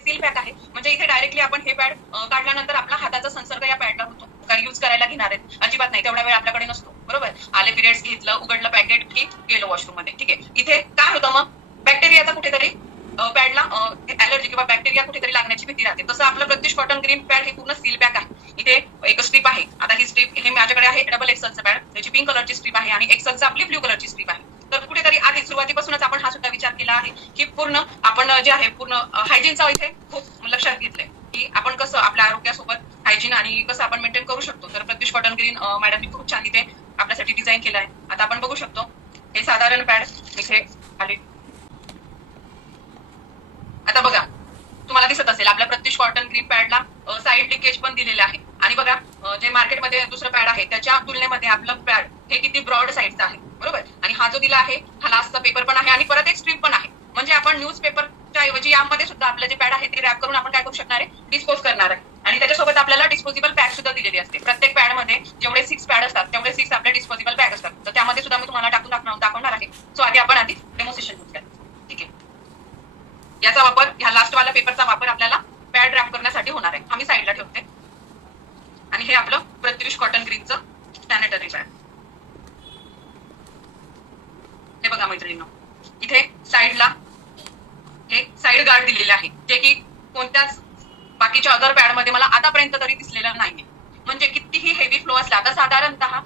Seal pack आहे, म्हणजे इथे डायरेक्टली आपण हे पॅड काढल्यानंतर आपला हाताचा संसर्ग या पॅडला होतो. कारण युज करायला घेणार आहेत अजिबात नाही, तेवढा वेळ आपल्याकडे नसतो. बरोबर, आले पिरियड्स, घेतलं, उघडलं पॅकेट की गेलो वॉशरूम मध्ये. ठीक आहे, इथे काय होतं मग, बॅक्टेरियाचा कुठेतरी पॅडला ऍलर्जी किंवा बॅक्टेरिया कुठेतरी लागण्याची भीती राहते. तसं आपलं प्रत्युष कॉटन ग्रीन पॅड हे पूर्ण सील पॅक आहे. इथे एक स्ट्रीप आहे. आता ही स्ट्रीप हे माझ्याकडे आहे डबल एक्सलचं पॅड, त्याची पिंक कलरची स्ट्रीप आहे आणि एक्सलचं आपली ब्ल्यू कलरची स्ट्रीप आहे. तर कुठेतरी आधी सुरुवातीपासूनच आपण हा सुद्धा विचार केला आहे की पूर्ण आपण जे आहे पूर्ण हायजीनचा इथे खूप लक्षात घेतलंय की आपण कसं आपल्या आरोग्यासोबत हायजीन आणि कसं आपण मेंटेन करू शकतो. तर प्रत्युष कॉटन ग्रीन मॅडमनी खूप छान इथे आपल्यासाठी डिझाईन केलं आहे. आता आपण बघू शकतो हे साधारण पॅड इथे आले. आता बघा, तुम्हाला दिसत असेल आपल्या प्रत्युष कॉटन ग्रीन पॅडला साईड लिकेज पण दिलेले आहे. आणि बघा, जे मार्केटमध्ये दुसरं पॅड आहे त्याच्या तुलनेमध्ये आपलं पॅड हे किती ब्रॉड साईडचं आहे. बरोबर, आणि हा जो दिला आहे हा लास्टचा पेपर पण आहे आणि परत एक स्ट्रीप पण आहे. म्हणजे आपण न्यूजपेपरच्या ऐवजी यामध्ये सुद्धा आपलं जे पॅड आहे ते रॅप करून आपण काय करू शकणार आहे, डिस्पोज करणार आहे. आणि त्याच्यासोबत आपल्याला डिस्पोजेबल पॅक सुद्धा दिलेली असते. प्रत्येक पॅड मध्ये जेवढे 6 पॅड असतात तेवढे 6 आपले डिस्पोजेबल बॅग असतात. तर त्यामध्ये सुद्धा मी तुम्हाला टाकून दाखवणार आहे. सो आधी डेमोन्स्ट्रेशन करूया. ठीक आहे, याचा वापर, ह्या लास्ट वाला पेपरचा वापर आपल्याला पॅड रॅप करण्यासाठी होणार आहे. आम्ही साईडला ठेवते. आणि हे आपलं प्रत्युष कॉटन ग्रीनचं सॅनिटरी पॅड. हे बघा मैत्रिणींनो, इथे साईडला हे साईड गार्ड दिलेले आहे, जे की कोणत्याच बाकीच्या अदर पॅड मध्ये मला आतापर्यंत तरी दिसलेलं नाहीये. म्हणजे कितीही हेवी फ्लो असला तर साधारणतः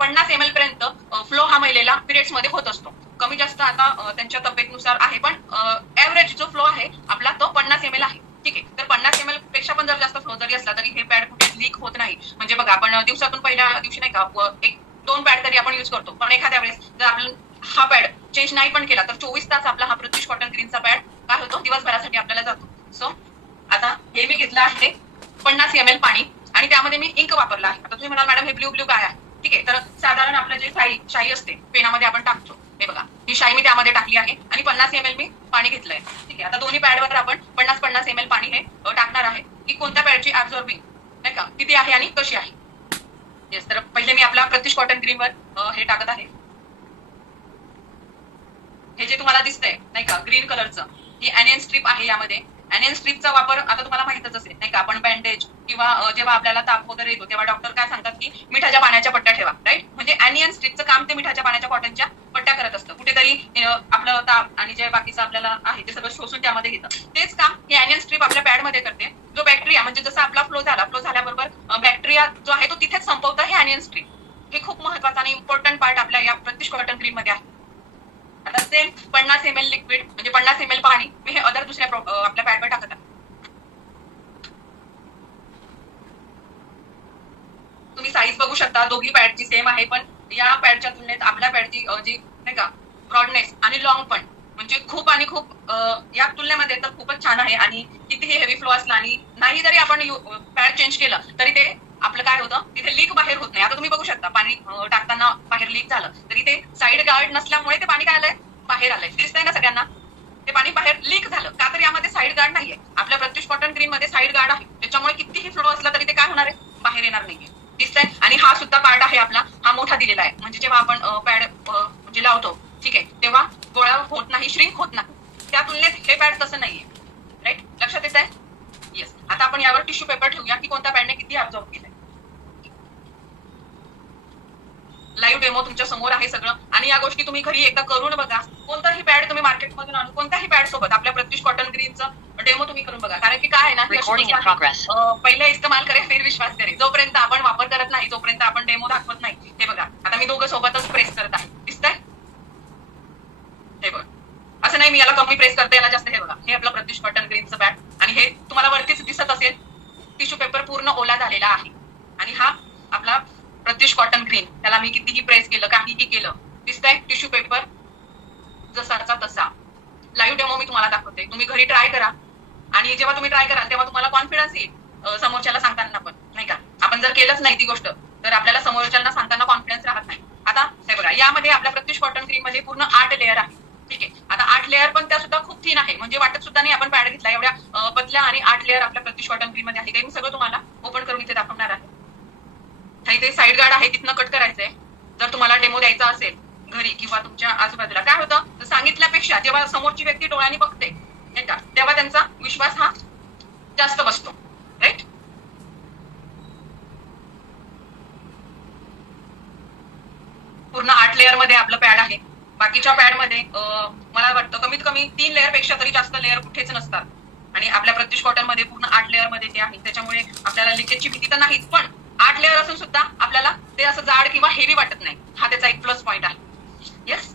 50 ml पर्यंत फ्लो हा महिलेला पिरियड्स मध्ये होत असतो. कमी जास्त आता त्यांच्या तब्येतीनुसार आहे, पण ऍव्हरेज जो फ्लो आहे आपला तो 50 ml आहे. ठीक आहे, तर 50 ml पेक्षा पण जर जास्त फ्लो जरी असला तरी हे पॅड कुठे लीक होत नाही. म्हणजे बघा, आपण दिवसातून पहिल्या दिवशी नाही का 1-2 पॅड तरी आपण युज करतो, पण एखाद्या वेळेस जर आपण हा पॅड चेंज नाही पण केला तर 24 तास आपला हा प्रत्युष कॉटन ग्रीनचा पॅड काय होतो, दिवसभरासाठी आपल्याला जातो. सो आता हे मी घेतलं आहे 50 ml पाणी आणि त्यामध्ये मी इंक वापरला आहे. आता तुम्ही म्हणाल मॅडम हे ब्ल्यू काय आहे. ठीक आहे, तर साधारण आपलं जे शाई असते पेनामध्ये आपण टाकतो, हे बघा ही शाई मी त्यामध्ये टाकली आहे आणि 50 ml मी पाणी घेतलंय. ठीक आहे, आता दोन्ही पॅडवर आपण 50 ml पाणी हे टाकणार आहे की कोणत्या पॅडची ऍब्झॉर्बिंग नाही का किती आहे आणि कशी आहे. येस, तर पहिले मी आपला प्रत्युष कॉटन ग्रीनवर हे टाकत आहे. हे जे तुम्हाला दिसतंय नाही का ग्रीन कलरचं, ही ऍनियन स्ट्रीप आहे. यामध्ये ऍनियन स्ट्रीपचा वापर आता तुम्हाला माहितच असेल नाही का, आपण बँडेज किंवा जेव्हा आपल्याला ताप वगैरे येतो तेव्हा डॉक्टर काय सांगतात की मिठाच्या पाण्याच्या पट्ट्या ठेवा. राईट, म्हणजे ऍनियन स्ट्रीपचं काम ते मिठाच्या पाण्याच्या कॉटनच्या पट्ट्या करत असतं. कुठेतरी आपलं ताप आणि जे बाकीचं आपल्याला आहे ते सगळं शोषून त्यामध्ये घेतं. तेच काम ही ऍनियन स्ट्रीप आपल्या पॅडमध्ये करते. जो बॅक्टेरिया म्हणजे जसा आपला फ्लो झाल्याबरोबर बॅक्टेरिया जो आहे तो तिथेच संपवतं हे ऍनियन स्ट्रीप. हे खूप महत्वाचा आणि इम्पॉर्टंट पार्ट आपल्या या प्रत्युष कॉटन ग्रीन मध्ये आहे. आता सेम 50 ml लिक्विड म्हणजे 50 ml पाणी मी हे अदर दुसऱ्या आपल्या पॅडवर टाकत आहे. तुम्ही साईज बघू शकता, दोघी पॅडची सेम आहे, पण या पॅडच्या तुलनेत आपल्या पॅडची जी नाही का ब्रॉडनेस आणि लॉंग पण म्हणजे खूप आणि खूप या तुलनेमध्ये तर खूपच छान आहे. आणि कितीही हेवी फ्लो असला आणि नाही जरी आपण पॅड चेंज केलं तरी ते आपलं काय होतं, तिथे लीक बाहेर होत नाही. आता तुम्ही बघू शकता पाणी टाकताना बाहेर लीक झालं तरी ते साईड गार्ड नसल्यामुळे ते पाणी काय आलंय, बाहेर आलंय. दिसतंय ना सगळ्यांना, ते पाणी बाहेर लीक झालं का, तर यामध्ये साईड गार्ड नाहीये. आपल्या प्रत्युष कॉटन ग्रीन मध्ये साईड गार्ड आहे, त्याच्यामुळे कितीही फ्लो असला तरी ते काय होणार आहे, बाहेर येणार नाहीये. दिसतंय. आणि हा सुद्धा पार्ट आहे आपला, हा मोठा दिलेला आहे. म्हणजे जेव्हा आपण पॅड म्हणजे लावतो ठीक आहे तेव्हा गोळा होत नाही, श्रिंक होत नाही. त्या तुलनेत हे पॅड तसं नाहीये. राईट, लक्षात येत आहे. येस, आता आपण यावर टिश्यू पेपर ठेवूया की कोणत्या पॅडने किती अब्झॉर्ब केलंय. लाईव्ह डेमो तुमच्या समोर आहे सगळं. आणि या गोष्टी तुम्ही घरी एकदा करून बघा. कोणताही पॅड तुम्ही मार्केटमधून आणून कोणत्याही पॅड सोबत आपल्या प्रत्युष कॉटन ग्रीनचं डेमो तुम्ही करून बघा. कारण की काय आहे ना, पहिले इस्तेमाल करे फिर विश्वास करे. जोपर्यंत आपण वापर करत नाही तोपर्यंत आपण डेमो दाखवत नाही. हे बघा, आता मी दोघं सोबतच प्रेस करत आहे. दिसतंय, हे बघा. असं नाही मी याला कमी प्रेस करते याला जास्त. हे बघा, हे आपलं प्रत्युष कॉटन ग्रीनचं पॅड आणि हे तुम्हाला वरतीच दिसत असेल टिश्यू पेपर पूर्ण ओला झालेला आहे. आणि हा आपला प्रत्युष कॉटन ग्रीन, त्याला मी कितीही प्रेस केलं काहीही केलं दिसतंय टिश्यू पेपर जसाचा तसा. लाईव्ह डेमो मी तुम्हाला दाखवते, तुम्ही घरी ट्राय करा. आणि जेव्हा तुम्ही ट्राय कराल तेव्हा तुम्हाला कॉन्फिडन्स येईल समोरच्याला सांगताना पण नाही का. आपण जर केलंच नाही ती गोष्ट तर आपल्याला समोरच्याला सांगताना कॉन्फिडन्स राहत नाही. आता हे बघा, यामध्ये आपल्या प्रत्युष कॉटन ग्रीन मध्ये पूर्ण 8 लेअर आहे. ठीक आहे, आता 8 लेअर पण त्या सुद्धा खूप थिन आहे. म्हणजे वाटत सुद्धा नाही आपण पॅड घेतला एवढ्या पतल्या. आणि 8 लेअर आपल्या प्रत्युष कॉटन ग्रीन मध्ये आहे. ते मी सगळं तुम्हाला ओपन करून इथे दाखवणार आहे. इथे साईड गार्ड आहे, तिथनं कट करायचंय. जर तुम्हाला डेमो द्यायचा असेल घरी किंवा तुमच्या आजूबाजूला, काय होतं सांगितल्यापेक्षा जेव्हा समोरची व्यक्ती डोळ्यांनी बघते नाही का, तेव्हा त्यांचा विश्वास हा जास्त बसतो. राईट. पूर्ण 8 लेअर मध्ये आपलं पॅड आहे. बाकीच्या पॅड मध्ये मला वाटतं कमीत कमी 3 लेअर पेक्षा तरी जास्त लेअर कुठेच नसतात. आणि आपल्या प्रत्युष कॉटन मध्ये पूर्ण 8 लेअर मध्ये ते आहे, त्याच्यामुळे आपल्याला लिकेजची भीती तर नाहीच, पण 8 लेअर असून सुद्धा आपल्याला ते असं जाड किंवा हेवी वाटत नाही. हा त्याचा एक प्लस पॉइंट आहे. येस,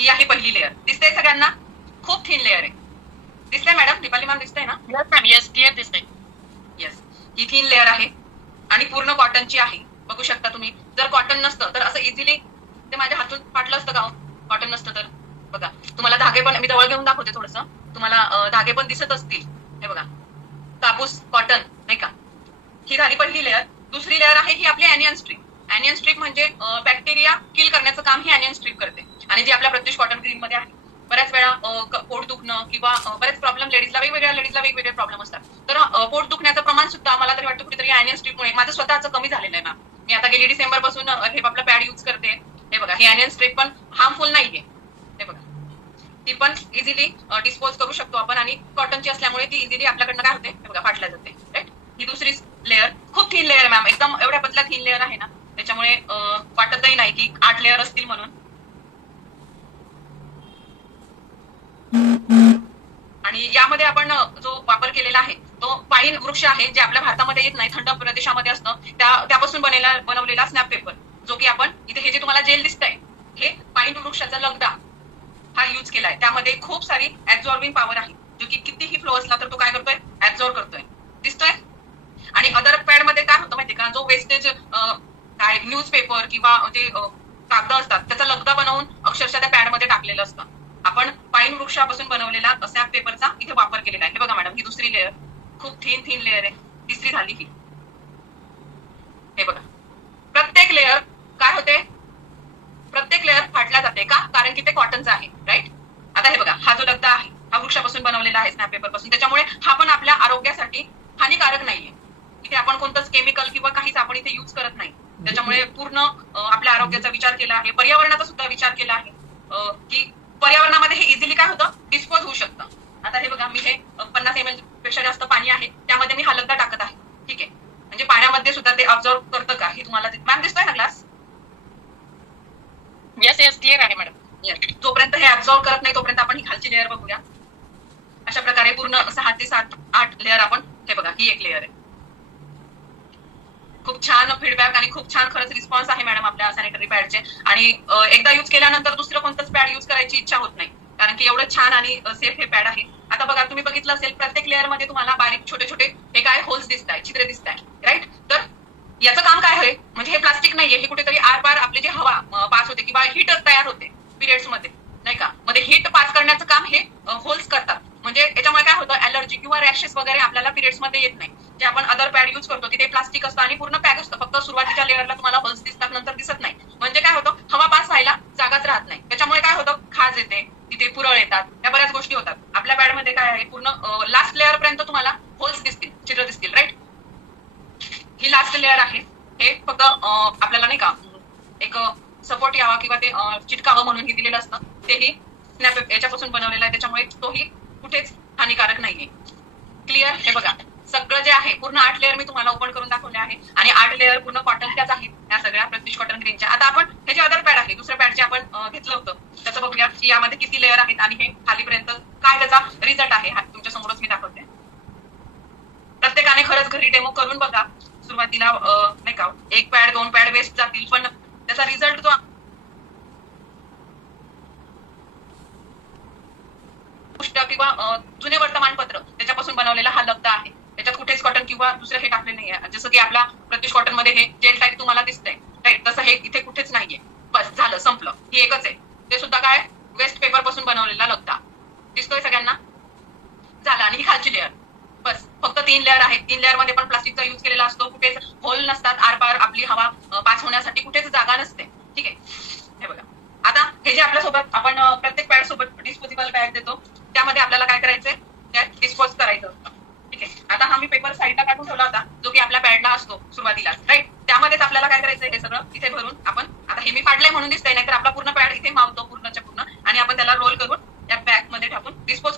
ही आहे पहिली लेअर. दिसते सगळ्यांना? खूप थिन लेअर आहे. दिसतंय मॅडम? दीपाली मॅम दिसतंय ना? येस क्लिअर दिसतंय. येस, ही थिन लेअर आहे आणि पूर्ण कॉटनची आहे. बघू शकता तुम्ही. जर कॉटन नसतं तर असं इझिली ते माझ्या हातून फाटलं असतं का? कॉटन नसतं तर बघा, तुम्हाला धागे पण मी जवळ घेऊन दाखवते थोडस, तुम्हाला धागे पण दिसत असतील. हे बघा, कापूस कॉटन नाही का. ही झाली पहिली लेअर. दुसरी लेअर आहे ही आपली ॲनियन स्ट्रीप. ॲनियन स्ट्रीप म्हणजे बॅक्टेरिया किल करण्याचं काम ही ॲनियन स्ट्रीप करते. आणि जी आपल्या प्रत्युष कॉटन ग्रीन मध्ये आहे. बऱ्याच वेळा पोट दुखणं किंवा बरेच प्रॉब्लेम वेगवेगळ्या लेडीजला वेगवेगळे प्रॉब्लेम असतात. तर पोट दुखण्याचं प्रमाण सुद्धा मला तरी वाटतं कुठेतरी ॲनियन स्ट्रीपमुळे माझं स्वतःचं कमी झालेलं आहे मॅम. मी आता गेली डिसेंबर पासून हे आपलं पॅड युज करते. हे बघा, ही ॲनियन स्ट्रीप पण हार्मफुल नाहीये. हे बघा, ती पण इझिली डिस्पोज करू शकतो आपण आणि कॉटनची असल्यामुळे ती इझिली आपल्याकडनं काय होते, हे बघा, फाटल्या जाते. राईट. ही दुसरी लेअर खूप थिन लेअर मॅम, एकदम एवढ्या पतल्या थिन लेअर आहे ना, त्याच्यामुळे वाटतही नाही की 8 लेअर असतील म्हणून. आणि यामध्ये आपण जो वापर केलेला आहे तो पाईन वृक्ष आहे, जे आपल्या भारतामध्ये येत नाही, थंड प्रदेशामध्ये असतं. त्यापासून बनवलेला स्नॅप पेपर, जो की आपण इथे हे जे तुम्हाला जेल दिसतंय हे पाईन वृक्षाचा लगदा हा युज केलाय. त्यामध्ये खूप सारी ऍब्झॉर्बिंग पॉवर आहे, जो की कितीही फ्लो असला तर तो काय करतोय, ऍब्झॉर्ब करतोय. दिसतोय. आणि अदर पॅड मध्ये काय होतं माहितीये का, जो वेस्टेज काय न्यूजपेपर किंवा जे कागद असतात त्याचा लगदा बनवून अक्षरशः त्या पॅड मध्ये टाकलेलं असतं. आपण पाईन वृक्षापासून बनवलेला स्नॅप पेपरचा इथे वापर केलेला आहे. हे बघा मॅडम, ही दुसरी लेअर खूप थिन लेअर आहे. तिसरी झाली ही. हे बघा, प्रत्येक लेअर काय होते, प्रत्येक लेअर फाटल्या जाते का, कारण की ते कॉटनचं आहे. राईट. आता हे बघा, हा जो लगदा आहे हा वृक्षापासून बनवलेला आहे स्नॅप पेपर पासून, त्याच्यामुळे हा पण आपल्या आरोग्यासाठी हानिकारक नाहीये. इथे आपण कोणतंच केमिकल किंवा काहीच आपण इथे युज करत नाही. त्याच्यामुळे पूर्ण आपल्या आरोग्याचा विचार केला आहे, पर्यावरणाचा सुद्धा विचार केला आहे, की पर्यावरणामध्ये हे इझिली काय होतं, डिस्पोज होऊ शकतं. आता हे बघा, मी हे 50 ml पेक्षा जास्त पाणी आहे, त्यामध्ये मी हा लगदा टाकत आहे. ठीक आहे. म्हणजे पाण्यामध्ये सुद्धा ते ऑब्झर्व करतं का, हे तुम्हाला मॅम दिसतोय ना ग्लास? येस येस क्लिअर आहे मॅडम. जोपर्यंत हे ऑब्झर्व करत नाही तोपर्यंत आपण ही खालची लेअर बघूया. अशा प्रकारे पूर्ण 6 ते 7-8 लेअर आपण, हे बघा, ही एक लेअर आहे. खूप छान फीडबॅक आणि खूप छान खरंच रिस्पॉन्स आहे मॅडम आपल्या सॅनिटरी पॅडचे. आणि एकदा युज केल्यानंतर दुसरं कोणतंच पॅड युज करायची इच्छा होत नाही, कारण की एवढं छान आणि सेफ हे पॅड आहे. आता बघा, तुम्ही बघितलं असेल प्रत्येक लेअर मध्ये तुम्हाला बारीक छोटे छोटे हे काय होल्स दिसत आहेत, छिद्रे दिसत आहेत. राईट. तर याचं काम काय आहे, म्हणजे हे प्लास्टिक नाहीये, हे कुठेतरी आरपार आपले जे हवा पास होते किंवा हीट तयार होते पिरियड्स मध्ये नाही का, मध्ये हीट पास करण्याचं काम हे होल्स करतात. म्हणजे याच्यामुळे काय होतं, अलर्जी किंवा रॅशेस वगैरे आपल्याला पिरियड्स मध्ये येत नाही. जे आपण अदर पॅड युज करतो तिथे प्लास्टिक असतं आणि पूर्ण पॅक असतं, फक्त सुरुवातीच्या लेअरला तुम्हाला होल्स दिसतात, नंतर दिसत नाही. म्हणजे काय होतं, हवा पास व्हायला जागाच राहत नाही. त्याच्यामुळे काय होतं, खाज येते, तिथे पुरळ येतात, या बऱ्याच गोष्टी होतात. आपल्या पॅड मध्ये काय आहे, पूर्ण लास्ट लेअर पर्यंत तुम्हाला होल्स दिसतील, छिद्र दिसतील. राईट. ही लास्ट लेअर आहे. हे फक्त आपल्याला नाही का एक सपोर्ट यावा किंवा ते चिटकावं म्हणून हे दिलेलं असतं. तेही स्नॅप याच्यापासून बनवलेलं आहे, त्याच्यामुळे तोही कुठेच हानिकारक नाहीये. क्लिअर. हे बघा, सगळं जे आहे पूर्ण 8 लेअर मी तुम्हाला ओपन करून दाखवले आहे आणि 8 लेअर पूर्ण कॉटनच्याच आहेत, या सगळ्या प्रत्युष कॉटन ग्रीनच्या. आता आपण हे जे अदर पॅड आहे, दुसऱ्या पॅड जे आपण घेतलं होतं त्याचं बघूया की यामध्ये किती लेअर आहेत आणि हे खालीपर्यंत काय त्याचा रिझल्ट आहे. हा तुमच्या समोरच मी दाखवते. प्रत्येकाने खरंच घरी डेमो करून बघा. सुरुवातीला नाही का 1 पॅड 2 पॅड वेस्ट जातील, पण त्याचा रिझल्ट जो किंवा जुने वर्तमानपत्र त्याच्यापासून बनवलेला हा लगदा आहे. त्याच्यात कुठेच कॉटन किंवा दुसरं हे टाकले नाहीये. जसं की आपला प्रत्युष कॉटन मध्ये हे जेल टाईप तुम्हाला दिसतंय, राईट, तसं हे इथे कुठेच नाहीये. बस झालं, संपलं. ही एकच आहे. ते सुद्धा काय वेस्ट पेपर पासून बनवलेला लगदा दिसतोय सगळ्यांना. झालं. आणि ही खालची लेअर, बस फक्त 3 लेअर आहेत. 3 लेअर मध्ये पण प्लास्टिकचा युज केलेला असतो, कुठेच होल नसतात, आरपार आपली हवा पास होण्यासाठी कुठेच जागा नसते. ठीक आहे. हे बघा, आता हे जे आपल्यासोबत आपण प्रत्येक पॅड सोबत डिस्पोजेबल बॅग देतो, त्यामध्ये आपल्याला काय करायचंय, त्यात डिस्पोज करायचं असतं. ठीक आहे. आता हा मी पेपर साईडला काढून ठेवला होता, जो की आपल्या पॅडला असतो सुरुवातीला. राईट. त्यामध्येच आपल्याला काय करायचंय, हे सगळं इथे भरून आपण, आता हे मी फाडलंय म्हणून दिसतंय, नाहीतर आपला पूर्ण पॅड इथे मावतो पूर्णच्या पूर्ण, आणि आपण त्याला रोल करून त्या बॅग मध्ये टाकून डिस्पोज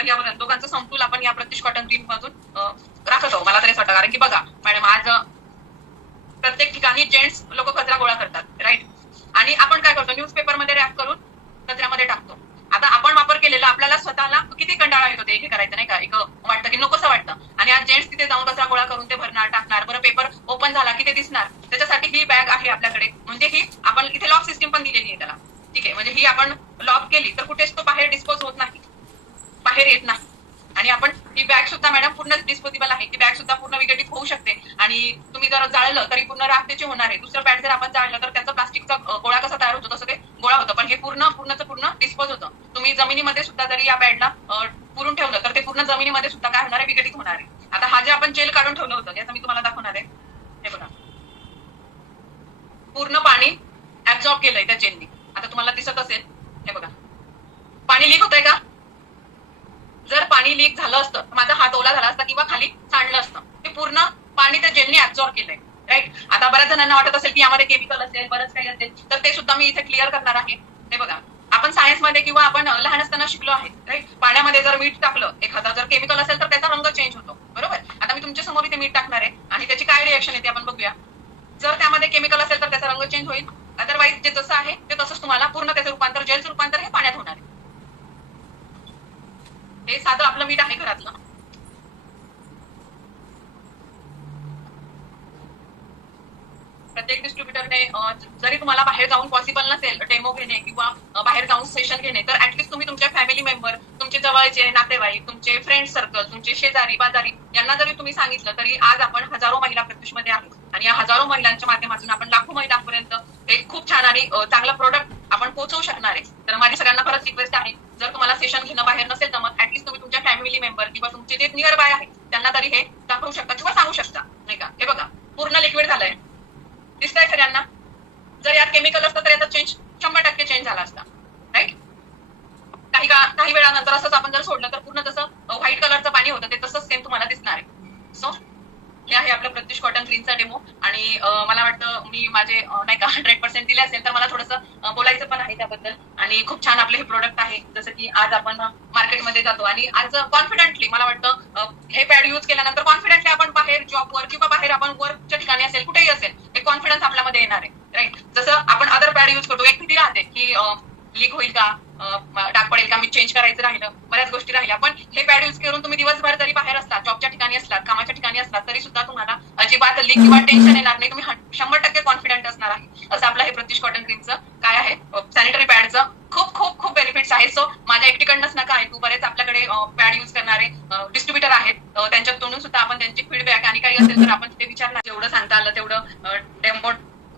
पर्यावरण दोघांचं समतोल आपण या प्रत्युष कॉटन क्रीम मधून राखत आहोत. मला तरी असं वाटतं, कारण की बघा मॅडम, आज प्रत्येक ठिकाणी जेंट्स लोक कचरा गोळा करतात, राईट? आणि आपण काय करतो, न्यूजपेपर मध्ये रॅप करून कचऱ्यामध्ये टाकतो. आता आपण वापर केलेला आपल्याला स्वतःला किती कंटाळा येतो ते करायचं, नाही का? एक वाटतं की नकोसं वाटतं. आणि आज जेंट्स तिथे जाऊन कचरा गोळा करून ते भरणार, टाकणार. बरं, पेपर ओपन झाला की ते दिसणार. त्याच्यासाठी ही बॅग आहे आपल्याकडे. म्हणजे ही आपण इथे लॉक सिस्टीम पण दिलेली आहे त्याला, ठीक आहे? म्हणजे ही आपण लॉक केली तर कुठेच तो बाहेर डिस्पोज होत नाही, बाहेर येत नाही. आणि आपण ही बॅग सुद्धा मॅडम पूर्ण डिस्पोजेबल आहे. ती बॅग सुद्धा पूर्ण विघटित होऊ शकते. आणि तुम्ही जर जाळलं तरी पूर्ण राख त्याची होणार आहे. दुसरं पॅड जर आपण जाळलं तर त्याचा प्लास्टिकचा गोळा कसा तयार होतो तसं ते गोळा होतं, पण हे पूर्ण डिस्पोज होतं. तुम्ही जमिनीमध्ये सुद्धा जरी या पॅडला पुरून ठेवलं तर ते पूर्ण जमिनीमध्ये सुद्धा काय होणार आहे, विघटित होणार आहे. आता हा जे आपण जेल काढून ठेवलं होतं याचं मी तुम्हाला दाखवणार आहे. हे बघा, पूर्ण पाणी ऍब्झॉर्ब केलंय त्या जेलनी. आता तुम्हाला दिसत असेल, हे बघा, पाणी लीक होतंय का? जर पाणी लीक झालं असतं तर माझा हात ओला झाला असता किंवा खाली सांडलं असतं. ते पूर्ण पाणी त्या जेलने ऍब्झॉर्ब केलंय, राईट? आता बऱ्याच जणांना वाटत असेल की यामध्ये केमिकल असेल, बरंच काही असेल, तर ते सुद्धा मी इथे क्लिअर करणार आहे. हे बघा, आपण सायन्स मध्ये किंवा आपण लहान असताना शिकलो आहे, राईट? पाण्यामध्ये जर मीठ टाकलं एखादा, जर केमिकल असेल तर त्याचा रंग चेंज होतो, बरोबर? आता मी तुमच्या समोर इथे मीठ टाकणार आहे आणि त्याची काय रिएक्शन येते आपण बघूया. जर त्यामध्ये केमिकल असेल तर त्याचा रंग चेंज होईल. अदरवाईज जे जसं आहे ते तसंच तुम्हाला पूर्ण त्याचं रूपांतर, जेलचं रूपांतर हे पाण्यात होणार आहे. हे साधं आपलं मीठ आहे घरातलं. प्रत्येक डिस्ट्रीब्युटरने जरी तुम्हाला बाहेर जाऊन पॉसिबल नसेल डेमो घेणे किंवा बाहेर जाऊन सेशन घेणे, तर ऍटलीस्ट तुम्ही तुमच्या फॅमिली मेंबर, तुमचे जवळचे नातेवाईक, तुमचे फ्रेंड सर्कल, तुमचे शेजारी बाजारी यांना जरी तुम्ही सांगितलं तरी आज आपण हजारो महिला प्रत्युष मध्ये आहोत. आणि या हजारो महिलांच्या माध्यमातून आपण लाखो महिलांपर्यंत एक खूप छान आणि चांगलं प्रोडक्ट आपण पोहोचवू शकणार आहे. तर माझी सगळ्यांना खरंच रिक्वेस्ट आहे, जर तुम्हाला सेशन घेणं बाहेर नसेल जमत, ऍटलीस्ट तुम्ही तुमच्या फॅमिली मेंबर किंवा तुमचे जे नियर बाय आहेत त्यांना तरी हे दाखवू शकता किंवा सांगू शकता, नाही का? हे बघा, पूर्ण लिक्विड झालंय, दिसतंय सगळ्यांना? जर यात केमिकल असतं तर याचा चेंज 100% चेंज झाला असता, राईट? काही वेळानंतर असंच आपण जर सोडलं तर पूर्ण जसं व्हाईट कलरचं पाणी होतं ते तसंच सेम तुम्हाला दिसणार आहे. सो हे आहे आपलं प्रत्युष कॉटन क्रीमचा डेमो. आणि मला वाटतं मी माझे नाही का 100% दिले असेल, तर मला थोडंसं बोलायचं पण आहे त्याबद्दल. आणि खूप छान आपलं हे प्रोडक्ट आहे. जसं की आज आपण मार्केटमध्ये जातो आणि आज कॉन्फिडेंटली मला वाटतं हे पॅड युज केल्यानंतर कॉन्फिडेंटली आपण बाहेर जॉबवर किंवा बाहेर आपण वर्कच्या ठिकाणी असेल, कुठेही असेल, एक कॉन्फिडन्स आपल्यामध्ये येणार आहे, राईट? जसं आपण अदर पॅड युज करतो, एक भीती राहते की लीक होईल का, डाग पडेल का, मी चेंज करायचं राहिलं, बऱ्याच गोष्टी राहिल्या. पण हे पॅड युज करून तुम्ही दिवसभर जरी बाहेर असलात, जॉबच्या ठिकाणी असलात, कामाच्या ठिकाणी असलात, तरी सुद्धा तुम्हाला अजिबात लीक किंवा टेन्शन येणार नाही. तुम्ही 100% कॉन्फिडंट असणार आहे. असं आपलं हे प्रत्युष कॉटन क्रीमचं काय आहे, सॅनिटरी पॅडचं खूप खूप खूप बेनिफिट्स आहेत. सो माझ्या एकटीकडनंच नका ऐकू, बरेच आपल्याकडे पॅड युज करणारे डिस्ट्रीब्युटर आहेत, त्यांच्यातून सुद्धा आपण त्यांची फीडबॅक आणि काही असेल तर आपण ते विचारणार. जेवढं सांगता आलं तेवढं डेमो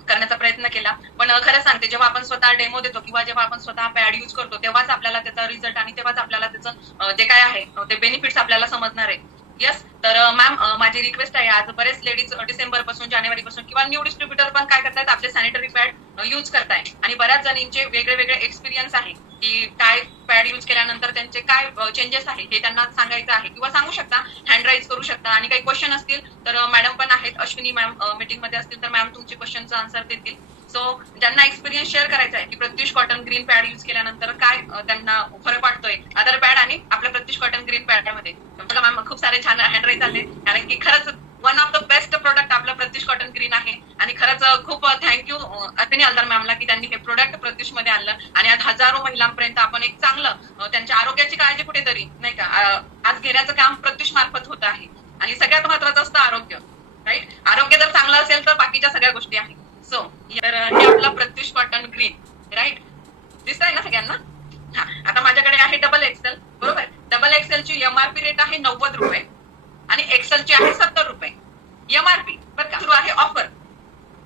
करण्याचा प्रयत्न केला. पण खरं सांगते, जेव्हा आपण स्वतः डेमो देतो किंवा जेव्हा आपण स्वतः पॅड युज करतो तेव्हाच आपल्याला त्याचा रिझल्ट आणि तेव्हाच आपल्याला त्याचं जे काय आहे ते बेनिफिट्स आपल्याला समजणार आहे. येस, तर मॅम माझी रिक्वेस्ट आहे, आज बरेच लेडीज डिसेंबर पासून, जानेवारी पासून किंवा न्यू डिस्ट्रीब्युटर पण काय करतायत, आपले सॅनिटरी पॅड युज करताय. आणि बऱ्याच जणींचे वेगळे वेगळे एक्सपिरियन्स आहे की काय पॅड युज केल्यानंतर त्यांचे काय चेंजेस आहे हे त्यांना सांगायचं आहे किंवा सांगू शकता, हँड राईज करू शकता. आणि काही क्वेश्चन असतील तर मॅडम पण आहेत, अश्विनी मॅम मीटिंग मध्ये असतील तर मॅम तुमचे क्वेश्चनचं आन्सर देतील. सो ज्यांना एक्सपिरियन्स शेअर करायचा आहे की Pratyush cotton green pad use केल्यानंतर काय त्यांना फरक वाटतोय अदर पॅड आणि आपल्या प्रत्युष कॉटन ग्रीन पॅड मध्ये, बघा मॅम खूप सारे छान हँड राईज आले. कारण की खरंच one of the best product आपलं प्रत्युष कॉटन ग्रीन आहे. आणि खरंच खूप थँक्यू अश्विनी हलदार मॅमला की त्यांनी हे प्रोडक्ट प्रत्युष मध्ये आणलं आणि आज हजारो महिलांपर्यंत आपण एक चांगलं त्यांच्या आरोग्याची काळजी कुठेतरी नाही का आज घेण्याचं काम प्रत्युष मार्फत होत आहे. आणि सगळ्यात महत्वाचं असतं आरोग्य, राईट? आरोग्य जर चांगलं असेल तर बाकीच्या सगळ्या गोष्टी आहेत. सो तर हे आपलं प्रत्युष कॉटन ग्रीन, राईट? दिसतंय ना सगळ्यांना? हा, आता माझ्याकडे आहे डबल एक्सेल, बरोबर? डबल एक्सेल ची एमआरपी रेट आहे 90 रुपये आणि एक्सेल ची आहे 70 रुपये एमआरपी, बरं का? सुरू आहे ऑफर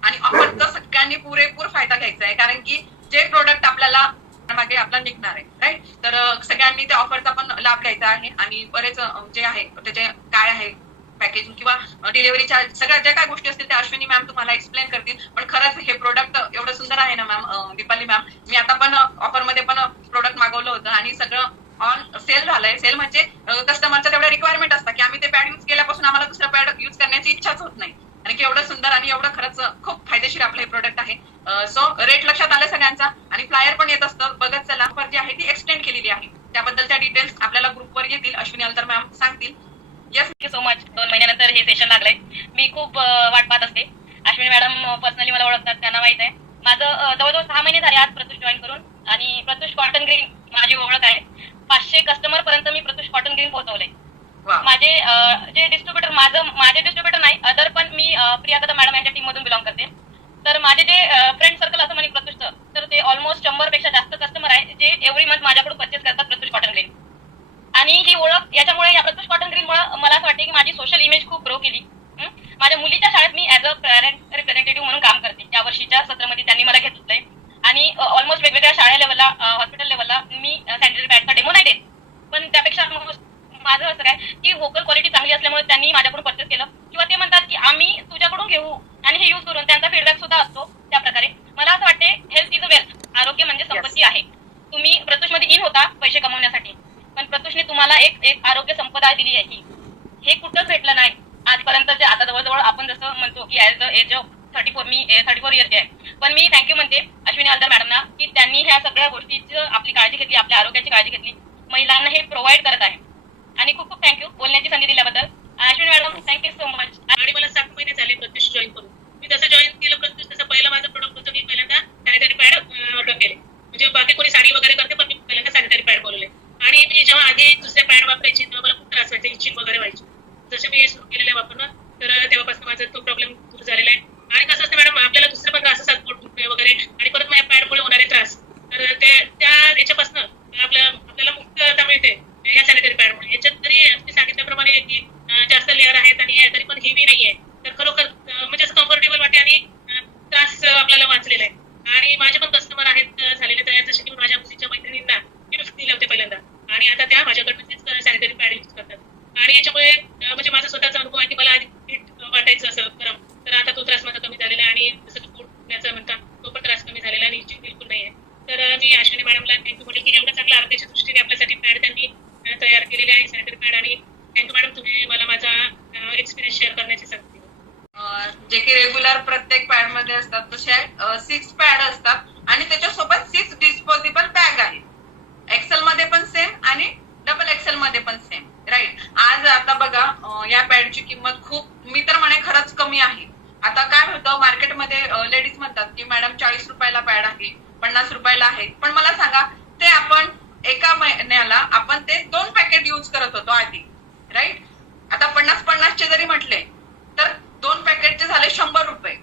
आणि ऑफरचा सगळ्यांनी पुरेपूर फायदा घ्यायचा आहे. कारण की जे प्रोडक्ट आपल्याला मागे आपला निघणार आहे, राईट? तर सगळ्यांनी त्या ऑफरचा पण लाभ घ्यायचा आहे. आणि बरेच जे आहे त्याचे काय आहे पॅकेजिंग किंवा डिलिव्हरीच्या सगळ्या ज्या काय गोष्टी असतील त्या अश्विनी मॅम तुम्हाला एक्सप्लेन करतील. पण खरंच हे प्रोडक्ट एवढं सुंदर आहे ना मॅम, दीपाली मॅम, मी आता पण ऑफर मध्ये पण प्रोडक्ट मागवलं होतं आणि सगळं ऑन सेल झालंय. सेल म्हणजे कस्टमरच्या तेवढ्या रिक्वायरमेंट असतात की आम्ही ते पॅड युज केल्यापासून आम्हाला दुसरा पॅड युज करण्याची इच्छाच होत नाही. आणि की एवढं सुंदर आणि एवढं खरंच खूप फायदेशीर आपलं हे प्रोडक्ट आहे. सो रेट लक्षात आलं सगळ्यांचा आणि फ्लायर पण येत असतं, बघत चला. ऑफर जी आहे ती एक्सटेंड केलेली आहे, त्याबद्दलच्या डिटेल्स आपल्याला ग्रुपवर येतील अलदार मॅम सांगतील. येस. Thank you so much. 2 महिन्यानंतर हे सेशन लागलंय. मी खूप वाट पाहत असते. अश्विनी मॅडम पर्सनली मला ओळखतात, त्यांना माहित आहे. माझं जवळजवळ 6 महिने झाले आज प्रत्युष जॉईन करून, आणि प्रत्युष कॉटन ग्रीन माझी ओळख आहे. 500 कस्टमर पर्यंत मी प्रत्युष कॉटन ग्रीन पोहोचवलंय. माझे जे डिस्ट्रीब्युटर, माझे डिस्ट्रीब्युटर नाही अदर, पण मी प्रिया कदम मॅडम यांच्या टीम मधून बिलॉंग करते. तर माझे जे फ्रेंड सर्कल असं म्हणे प्रत्युषचं, तर ते ऑलमोस्ट 100 पेक्षा जास्त कस्टमर आहे जे एव्हरी मंथ माझ्याकडून परचेस करतात प्रत्युष कॉटन ग्रीन. आणि ही ओळख याच्यामुळे, या प्रत्युष कॉटन ग्रीन मुळे मला असं वाटते की माझी सोशल इमेज खूप ग्रो केली. माझ्या मुलीच्या शाळेत मी ऍज अ पॅरेंट रिप्रेझेंटेटिव्ह म्हणून काम करते. या वर्षीच्या सत्रामध्ये त्यांनी मला घेतलंय, आणि ऑलमोस्ट वेगवेगळ्या शाळा लेवलला, हॉस्पिटल लेवलला मी सॅनिटरी पॅडचा डेमो नाही देत. पण त्यापेक्षा माझं असं काय की व्होकल क्वालिटी चांगली असल्यामुळे त्यांनी माझ्याकडून परचेस केलं, किंवा ते म्हणतात की आम्ही तुझ्याकडून घेऊ, आणि हे युज करून त्यांचा फीडबॅक सुद्धा असतो. त्या प्रकारे मला असं वाटते हेल्थ इज अ वेल्थ, आरोग्य म्हणजे संपत्ती आहे. तुम्ही प्रत्युषमध्ये इन होता पैसे कमवण्यासाठी, पण प्रत्युषने तुम्हाला एक आरोग्य संपदा दिली आहे. हे कुठंच भेटलं नाही आजपर्यंत. आता जवळजवळ आपण जसं म्हणतो की ऍज द एज ऑफ 34, मी 34 इयरची आहे, पण मी थँक्यू म्हणते अश्विनी अलदार मॅडमना की त्यांनी ह्या सगळ्या गोष्टीची आपली काळजी घेतली, आपल्या आरोग्याची काळजी घेतली, महिलांना हे प्रोव्हाइड करत आहे. आणि खूप खूप थँक्यू बोलण्याची संधी दिल्याबद्दल Ashwini madam, thank you so much. आणि मला 7 महिने झाले प्रत्युष जॉईन करून. मी जसं जॉईन केलं प्रत्युष, तसं पहिलं माझं प्रोडक्ट होतं, मी पहिल्यांदा सॅनिटरी पॅड ऑर्डर केले. म्हणजे बाकी कोणी साडी वगैरे करते, पण मी पहिल्यांदा सॅनिटरी पॅड बोलवले. आणि मी जेव्हा आधी दुसऱ्या पॅड वापरायची तेव्हा मला खूप त्रास व्हायचा, इचिंग वगैरे व्हायची. जसं मी सुरू केलेलं आहे वापरणं, तर तेव्हापासून माझा तो प्रॉब्लेम दूर झालेला आहे. आणि कसं असतं मॅडम, आपल्याला दुसरे पण त्रास असतात, पोट दुखणे वगैरे, आणि परत माझ्या पॅडमुळे होणारे त्रास, तर त्या याच्यापासून आपल्याला मुक्तता मिळते या सॅनिटरी पॅडमुळे. याच्यात तरी तुम्ही सांगितल्याप्रमाणे की जास्त लेअर आहेत आणि तरी पण हेवी नाहीये, तर खरोखर म्हणजे असं कम्फर्टेबल वाटते, आणि त्रास आपल्याला वाचलेला आहे. आणि माझे पण कस्टमर आहेत झालेले तयार, जसे की माझ्या मुलीच्या मैत्रिणींना गिफ्ट दिले होते पहिल्यांदा, आणि आता त्या माझ्याकडूनच सॅनिटरी पॅड यूज करतात. आणि याच्यामुळे म्हणजे माझा स्वतःचा अनुभव आहे की मला आधी फिट वाटायचं असं गरम, तर आता तो त्रास माझा कमी झालेला आहे. आणि जसं की पोट दुखण्याचा म्हणतात, तो पण त्रास कमी झालेला आहे, आणि इचिंग बिलकुल नाही आहे. तर मी अश्विनी मॅडमला थँक्यू म्हणेल की एवढं चांगलं आरोग्याच्या दृष्टीने आपल्यासाठी पॅड त्यांनी तयार केलेले आहे, सॅनिटरी पॅड. आणि थँक्यू मॅडम, तुम्ही मला माझा एक्सपिरियन्स शेअर करण्याची संधी दिली. जे की रेग्युलर प्रत्येक पॅड मध्ये असतात, तसे 6 पॅड असतात, आणि त्याच्यासोबत 6 डिस्पोजेबल बॅग आहेत. एक्सेल मध्ये पण सेम आणि डबल एक्सेल मध्ये पण सेम, राईट. आज आता बघा, या पॅडची किंमत खूप, मी तर म्हणे खरंच कमी आहे. आता काय होतं मार्केटमध्ये, लेडीज म्हणतात की मॅडम 40 रुपयाला पॅड आहे, 50 रुपयाला आहे, पण मला सांगा ते आपण एका महिन्याला आपण ते 2 पॅकेट युज करत होतो आधी, राईट. आता 50-50चे जरी म्हटले तर 2 पॅकेटचे झाले 100 रुपये,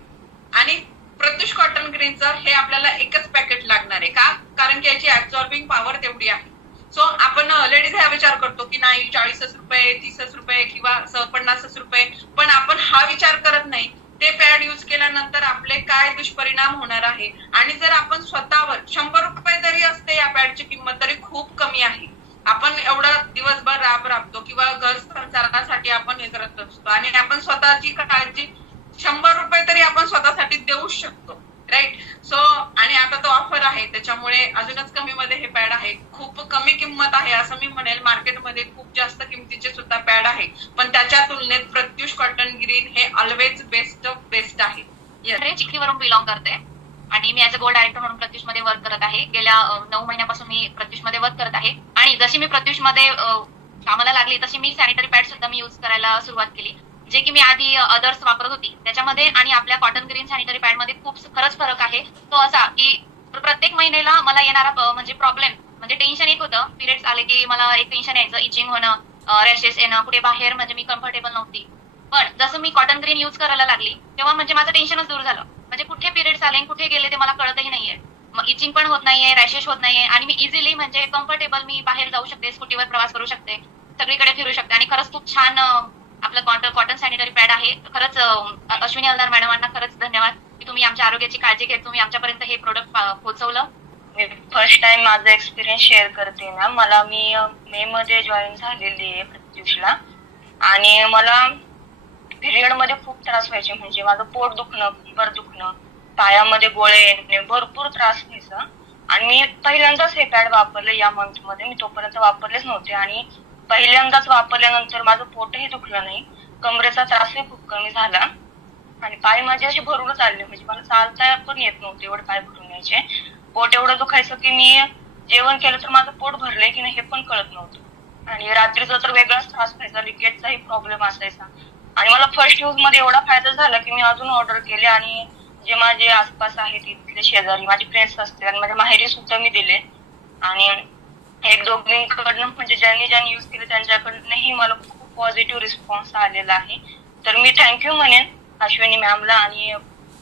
आणि प्रत्युष कॉटन ग्रीनचं हे आपल्याला एकच पॅकेट लागणार आहे. का? कारण की याची ऍब्झॉर्बिंग पॉवर तेवढी आहे. सो आपण लेडीज हा विचार करतो की नाही 40 रुपये, 30 रुपये किंवा 50 रुपये, पण आपण हा विचार करत नाही ते पॅड युज केल्यानंतर आपले काय दुष्परिणाम होणार आहे. आणि जर आपण स्वतःवर 100 रुपये जरी असते या पॅडची किंमत, तरी खूप कमी आहे. आपण एवढा दिवसभर राबतो किंवा घर संसारासाठी आपण हे करत असतो, आणि आपण स्वतःची काळजी 100 रुपये तरी आपण स्वतःसाठी देऊ शकतो, राईट. सो आणि आता तो ऑफर आहे, त्याच्यामुळे अजूनच कमी मध्ये हे पॅड आहे. खूप कमी किंमत आहे असं मी म्हणेल. मार्केटमध्ये खूप जास्त किमतीचे सुद्धा पॅड आहे, पण त्याच्या तुलनेत प्रत्युष कॉटन ग्रीन हे ऑलवेज बेस्ट आहे. चिखलीवरून बिलॉंग करते, आणि मी ऍज अ गोल्ड डायरेक्टर म्हणून प्रत्युष मध्ये वर्क करत आहे. गेल्या 9 महिन्यापासून मी प्रत्युष मध्ये वर्क करत आहे. आणि जशी मी प्रत्युष मध्ये कामाला लागली, तशी मी सॅनिटरी पॅड सुद्धा मी युज करायला सुरुवात केली. जे की मी आधी अदर्स वापरत होती त्याच्यामध्ये आणि आपल्या कॉटन ग्रीन सॅनिटरी पॅड मध्ये खूप खरंच फरक आहे. तो असा की प्रत्येक महिन्याला मला येणारा म्हणजे प्रॉब्लेम, म्हणजे टेन्शन येत होतं. पिरियड्स आले की मला एक टेन्शन यायचं, इचिंग होणं, रॅशेस येणं, कुठे बाहेर म्हणजे मी कम्फर्टेबल नव्हती. पण जसं मी कॉटन ग्रीन युज करायला लागली तेव्हा म्हणजे माझं टेन्शनच दूर झालं. म्हणजे कुठे पिरियड्स आले, कुठे गेले ते मला कळतही नाहीये. इचिंग पण होत नाहीये, रॅशेस होत नाहीये, आणि मी इझिली म्हणजे कम्फर्टेबल मी बाहेर जाऊ शकते, स्कूटीवर प्रवास करू शकते, सगळीकडे फिरू शकते. आणि खरंच खूप छान आपलं कॉटन सॅनिटरी पॅड आहे. खरंच अश्विनी अलदार मॅडमांना खरंच धन्यवाद की तुम्ही आमच्या आरोग्याची काळजी घेत तुम्ही आमच्यापर्यंत हे प्रोडक्ट पोहोचवलं. मी फर्स्ट टाइम माझा एक्सपिरियन्स शेअर करते ना. मी मे मध्ये जॉईन झालेली आहे प्रत्युषला, आणि मला पिरियड मध्ये खूप त्रास व्हायचे. म्हणजे माझं पोट दुखणं, कंबर दुखणं, पायामध्ये गोळे येणे, भरपूर त्रास व्हायचा. आणि मी पहिल्यांदाच हे पॅड वापरले या मंथ मध्ये. मी तोपर्यंत वापरलेच नव्हते, आणि पहिल्यांदाच वापरल्यानंतर माझं पोटही दुखलं नाही, कमरेचा त्रासही खूप कमी झाला, आणि पाय माझे असे भरूनच आले. म्हणजे मला चालता पण येत नव्हते, एवढे पाय भरून यायचे. पोट एवढं दुखायचं की मी जेवण केलं तर माझं पोट भरलंय की नाही हे पण कळत नव्हतं. आणि रात्रीचा तर वेगळाच त्रास व्हायचा, लिकेजचाही प्रॉब्लेम असायचा. आणि मला फर्स्ट यूज मध्ये एवढा फायदा झाला की मी अजून ऑर्डर केले आणि जे माझे आसपास आहेत तिथले शेजारी माझे फ्रेंड्स असतील आणि माझ्या माहेरी सुद्धा मी दिले. आणि एक दोघींकडनं म्हणजे ज्यांनी यूज केले त्यांच्याकडनंही मला खूप पॉझिटिव्ह रिस्पॉन्स आलेला आहे. तर मी थँक्यू म्हणेन अश्विनी मॅमला आणि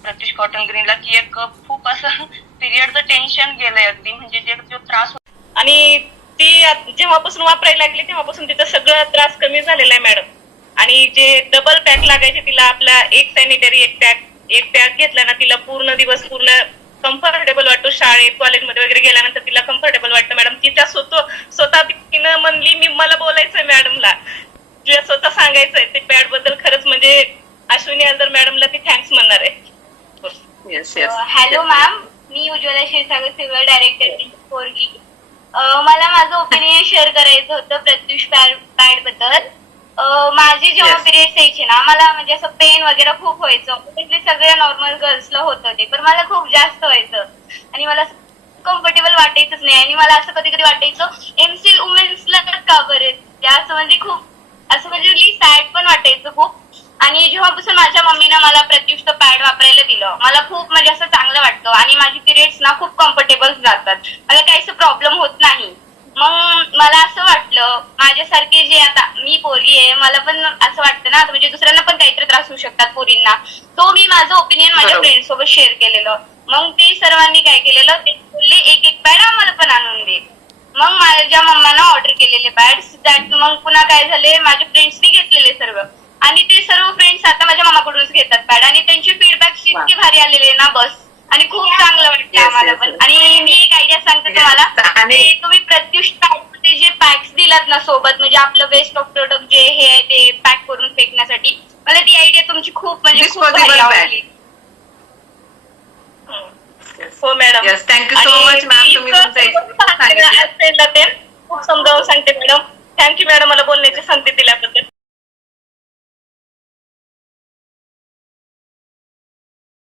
प्रत्युष कॉटन ग्रीनला की एक खूप असं पिरियडचं टेन्शन गेलंय अगदी, म्हणजे जो त्रास आणि ती जेव्हापासून वापरायला लागली तेव्हापासून तिचा सगळा त्रास कमी झालेला आहे मॅडम. आणि जे डबल पॅक लागायचे तिला, आपला एक सॅनिटरी एक पॅक घेतला ना तिला पूर्ण दिवस पूर्ण कम्फर्टेबल वाटतो. शाळेत कॉलेजमध्ये वगैरे गेल्यानंतर तिला कम्फर्टेबल वाटतं मॅडम. तिच्या स्वतः तिनं म्हणली मी मला बोलायचंय मॅडमला, तुला स्वतः सांगायचंय ते पॅड बद्दल. खरंच म्हणजे अश्विनी अलदर मॅडमला ती थँक्स म्हणणार आहे. Yes yes. हॅलो मॅम, मी उज्ज्वला क्षीरसागर सिव्हिल डायरेक्टर पोरगी. मला माझं ओपिनियन शेअर करायचं होतं प्रत्युष पॅड बद्दल. माझे जेव्हा Yes. पिरियड्स यायचे ना मला म्हणजे असं पेन वगैरे खूप व्हायचं. तिथले सगळ्या नॉर्मल गर्ल्सला होतं ते, पण मला खूप जास्त व्हायचं आणि मला कम्फर्टेबल वाटायचंच नाही. आणि मला असं कधी कधी वाटायचं एमसी वुमेन्सला का बरे असं, म्हणजे खूप असं म्हणजे सॅड पण वाटायचं खूप. आणि जेव्हापासून माझ्या मम्मीनं मला प्रत्युषचं पॅड वापरायला दिलं मला खूप म्हणजे असं चांगलं वाटतं आणि माझी पिरियड्स ना खूप कम्फर्टेबल जातात, मला काही असं प्रॉब्लेम होत नाही. मग मला असं वाटलं माझ्यासारखे जे आता मी पोरगी आहे मला पण असं वाटतं ना, म्हणजे दुसऱ्यांना पण काहीतरी त्रास होऊ शकतात पोरींना. तो मी माझं ओपिनियन माझ्या बरोबर. फ्रेंड सोबत शेअर केलेलं. मग ते सर्वांनी काय केलेलं ते बोलले एक पॅड आम्हाला पण आणून दे. मग माझ्या मम्मानं ऑर्डर केलेले पॅड्स त्यात. मग पुन्हा काय झाले माझ्या फ्रेंड्सनी घेतलेले सर्व आणि ते सर्व फ्रेंड्स आता माझ्या मामाकडूनच घेतात पॅड आणि त्यांचे फीडबॅक इतके भारी आलेले ना बस. आणि खूप चांगलं वाटतं Yes, आम्हाला yes, पण. yes. आणि मी एक आयडिया सांगते Yes. तुम्हाला, आणि- ते तुम्ही प्रत्युष पॅकमध्ये जे पॅक्स दिलात ना सोबत, म्हणजे आपलं वेस्ट ऑफ प्रोडक्ट जे हे आहे ते पॅक करून फेकण्यासाठी, मला ती आयडिया तुमची खूप म्हणजे खूप Disposable भारी bag. आवडली. हो madam. Yes, thank you so much ma'am, तुम्ही तुमचं सांगितलं खूप समजावून सांगते मॅडम. थँक्यू मॅडम मला